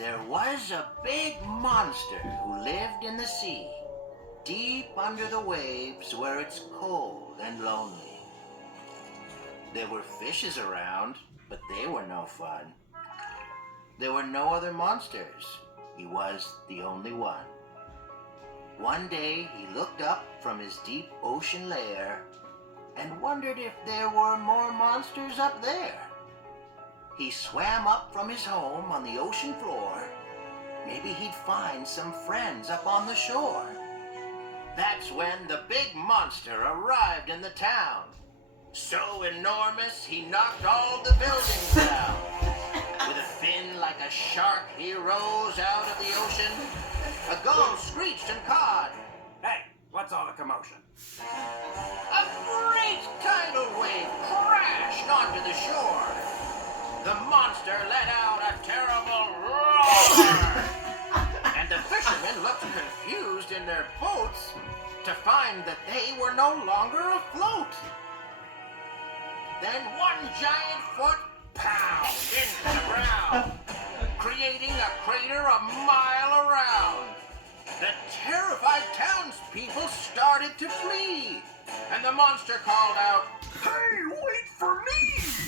There was a big monster who lived in the sea, deep under the waves where it's cold and lonely. There were fishes around, but they were no fun. There were no other monsters. He was the only one. One day he looked up from his deep ocean lair and wondered if there were more monsters up there. He swam up from his home on the ocean floor. Maybe he'd find some friends up on the shore. That's when the big monster arrived in the town. So enormous, he knocked all the buildings down. With a fin like a shark, he rose out of the ocean. A gull screeched and cawed. Hey, what's all the commotion? A great tidal wave crashed onto the shore. The monster let out a terrible roar. And the fishermen looked confused in their boats to find that they were no longer afloat. Then one giant foot pounded into the ground, creating a crater a mile around. The terrified townspeople started to flee, and the monster called out, Hey, wait for me!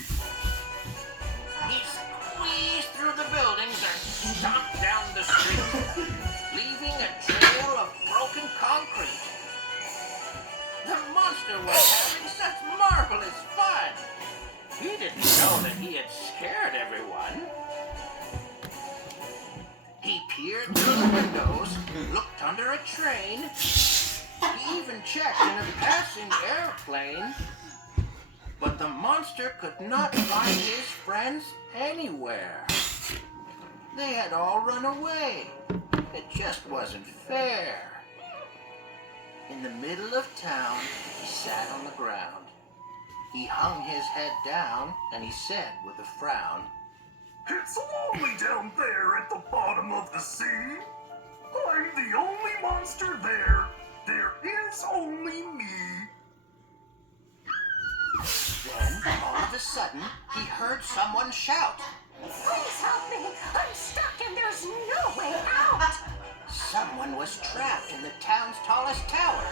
He squeezed through the buildings and stomped down the street, leaving a trail of broken concrete. The monster was having such marvelous fun. He didn't know that he had scared everyone. He peered through the windows, looked under a train. He even checked in a passing airplane. But the monster could not find his friends anywhere. They had all run away. It just wasn't fair. In the middle of town, he sat on the ground. He hung his head down and he said with a frown, It's lonely down there at the bottom of the sea. I'm the only monster there. There is only me. Then, all of a sudden, he heard someone shout. Please help me! I'm stuck and there's no way out! Someone was trapped in the town's tallest tower.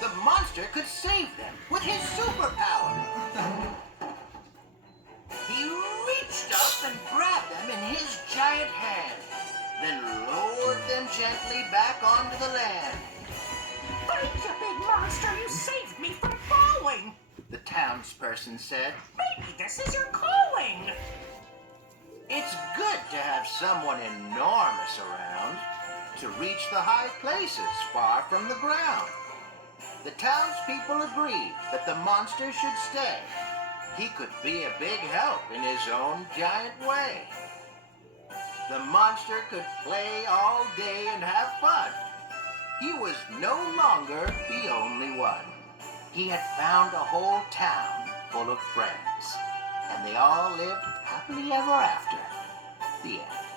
The monster could save them with his superpower. He reached up and grabbed them in his giant hand, then lowered them gently back onto the land. Thank you, big monster! You saved me from falling! The townsperson said, Maybe this is your calling! It's good to have someone enormous around to reach the high places far from the ground. The townspeople agreed that the monster should stay. He could be a big help in his own giant way. The monster could play all day and have fun. He was no longer the only one. He had found a whole town full of friends, and they all lived happily ever after. The end.